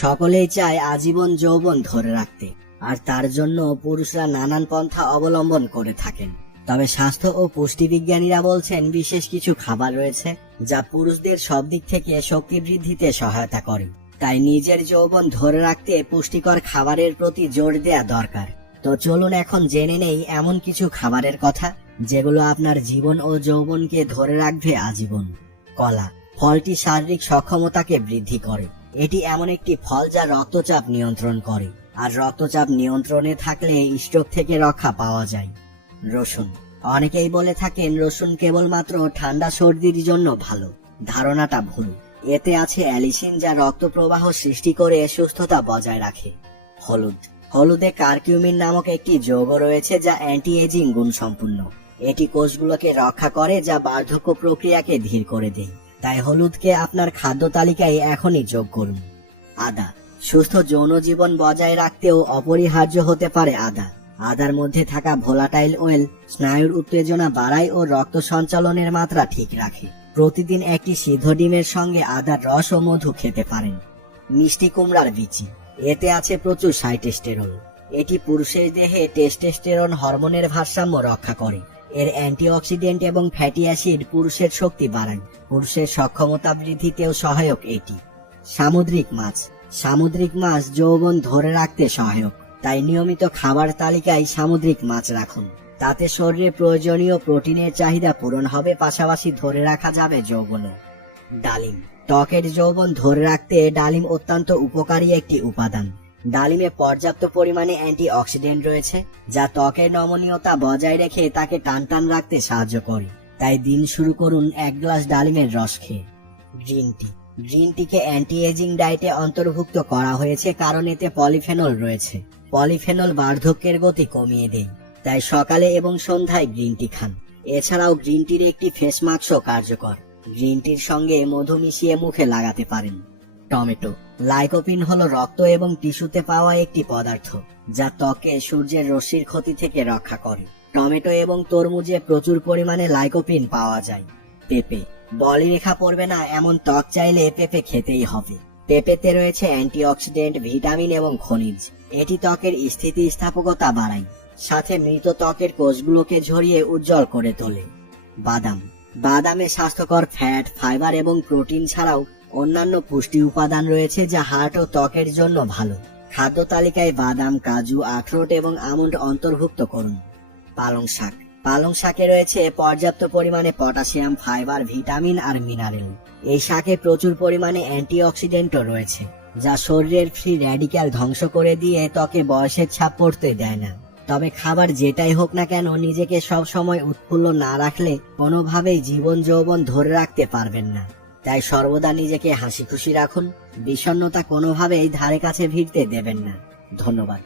সকলেই চায় আজীবন যৌবন ধরে রাখতে, আর তার জন্য পুরুষরা নানান পন্থা অবলম্বন করে থাকেন। তবে স্বাস্থ্য ও পুষ্টিবিজ্ঞানীরা বলছেন বিশেষ কিছু খাবার রয়েছে যা পুরুষদের সব দিক থেকে শক্তি বৃদ্ধিতে সহায়তা করে। তাই নিজের যৌবন ধরে রাখতে পুষ্টিকর খাবারের প্রতি জোর দেয়া দরকার। তো চলুন এখন জেনে নেই এমন কিছু খাবারের কথা যেগুলো আপনার জীবন ও যৌবনকে ধরে রাখবে আজীবন। কলা। ফলটি শারীরিক সক্ষমতাকে বৃদ্ধি করে। এটি এমন একটি ফল যা রক্তচাপ নিয়ন্ত্রণ করে, আর রক্তচাপ নিয়ন্ত্রণে থাকলে স্ট্রোক থেকে রক্ষা পাওয়া যায়। রসুন। অনেকেই বলে থাকেন রসুন কেবলমাত্র ঠান্ডা সর্দির জন্য ভালো। ধারণাটা ভুল। এতে আছে অ্যালিসিন যা রক্ত প্রবাহ সৃষ্টি করে সুস্থতা বজায় রাখে। হলুদ। হলুদে কারকিউমিন নামক একটি যৌগ রয়েছে যা অ্যান্টি এজিং গুণ সম্পূর্ণ। এটি কোষগুলোকে রক্ষা করে যা বার্ধক্য প্রক্রিয়াকে ধীর করে দেয়। তাই হলুদকে আপনার খাদ্য তালিকায় এখনই যোগ করুন। আদা। সুস্থ যৌন জীবন বজায় রাখতেও অপরিহার্য হতে পারে আদা। আদার মধ্যে থাকা ভোলাটাইল অয়েল স্নায়ুর উত্তেজনা বাড়ায় ও রক্ত সঞ্চালনের মাত্রা ঠিক রাখে। প্রতিদিন একটি সিদ্ধ ডিমের সঙ্গে আদার রস ও মধু খেতে পারেন। মিষ্টি কুমড়ার বিচি। এতে আছে প্রচুর সাইটোস্টেরল। এটি পুরুষের দেহে টেস্টোস্টেরন হরমোনের ভারসাম্য রক্ষা করে। এর অ্যান্টিঅক্সিডেন্ট এবং ফ্যাটি অ্যাসিড পুরুষের শক্তি বাড়ায়। পুরুষের সক্ষমতা বৃদ্ধিতেও সহায়ক এটি। সামুদ্রিক মাছ। সামুদ্রিক মাছ যৌবন ধরে রাখতে সহায়ক। তাই নিয়মিত খাবার তালিকায় সামুদ্রিক মাছ রাখুন। তাতে শরীরে প্রয়োজনীয় প্রোটিনের চাহিদা পূরণ হবে, পাশাপাশি ধরে রাখা যাবে যৌবনও। ডালিম। ত্বকের যৌবন ধরে রাখতে ডালিম অত্যন্ত উপকারী একটি উপাদান। ডালিমে পর্যাপ্ত পরিমাণে অ্যান্টিঅক্সিডেন্ট রয়েছে যা ত্বকের নমনীয়তা বজায় রেখে তাকে টানটান রাখতে সাহায্য করে। তাই দিন শুরু করুন এক গ্লাস ডালিমের রস খেয়ে। Green tea. গ্রিন টিকে অ্যান্টি এজিং ডায়েটে অন্তর্ভুক্ত করা হয়েছে কারণ এতে পলিফেনল রয়েছে। পলিফেনল বার্ধক্যের গতি কমিয়ে দেয়। তাই সকালে এবং সন্ধ্যায় গ্রিন টি খান। এছাড়াও গ্রিন টির একটি ফেস মাস্কও কার্যকর। গ্রিন টির সঙ্গে মধু মিশিয়ে মুখে লাগাতে পারেন। টমেটো। লাইকোপিন হলো রক্ত এবং টিস্যুতে পাওয়া একটি পদার্থ যা ত্বকে সূর্যের রশ্মির ক্ষতি থেকে রক্ষা করে। টমেটো এবং তরমুজে প্রচুর পরিমাণে লাইকোপিন পাওয়া যায়। পেঁপে। বলিরেখা পড়বে না এমন ত্বক চাইলে পেঁপে খেতেই হবে। পেঁপেতে রয়েছে অ্যান্টিঅক্সিডেন্ট, ভিটামিন এবং খনিজ। এটি ত্বকের স্থিতিস্থাপকতা বাড়ায়, সাথে মৃত ত্বকের কোষগুলোকে ঝরিয়ে উজ্জ্বল করে তোলে। বাদাম। বাদামে স্বাস্থ্যকর ফ্যাট, ফাইবার এবং প্রোটিন ছাড়াও অন্যান্য পুষ্টি উপাদান রয়েছে যা হার্ট ও ত্বকের জন্য ভালো। খাদ্য তালিকায় বাদাম, কাজু, আখরোট এবং আমন্ড অন্তর্ভুক্ত করুন। পালং শাক। পালং শাকে রয়েছে পর্যাপ্ত পরিমাণে পটাশিয়াম, ফাইবার, ভিটামিন আর মিনারেল। এই শাকে প্রচুর পরিমাণে অ্যান্টিঅক্সিডেন্টও রয়েছে যা শরীরের ফ্রি র্যাডিক্যাল ধ্বংস করে দিয়ে ত্বকে বয়সের ছাপ পড়তে দেয় না। তবে খাবার যেটাই হোক না কেন, নিজেকে সব সময় উৎফুল্ল না রাখলে কোনোভাবেই জীবন যৌবন ধরে রাখতে পারবেন না। তাই সর্বদা নিজেকে হাসি খুশি রাখুন। বিষণ্ণতা কোনোভাবেই ধারে কাছে ভিড়তে দেবেন না। ধন্যবাদ।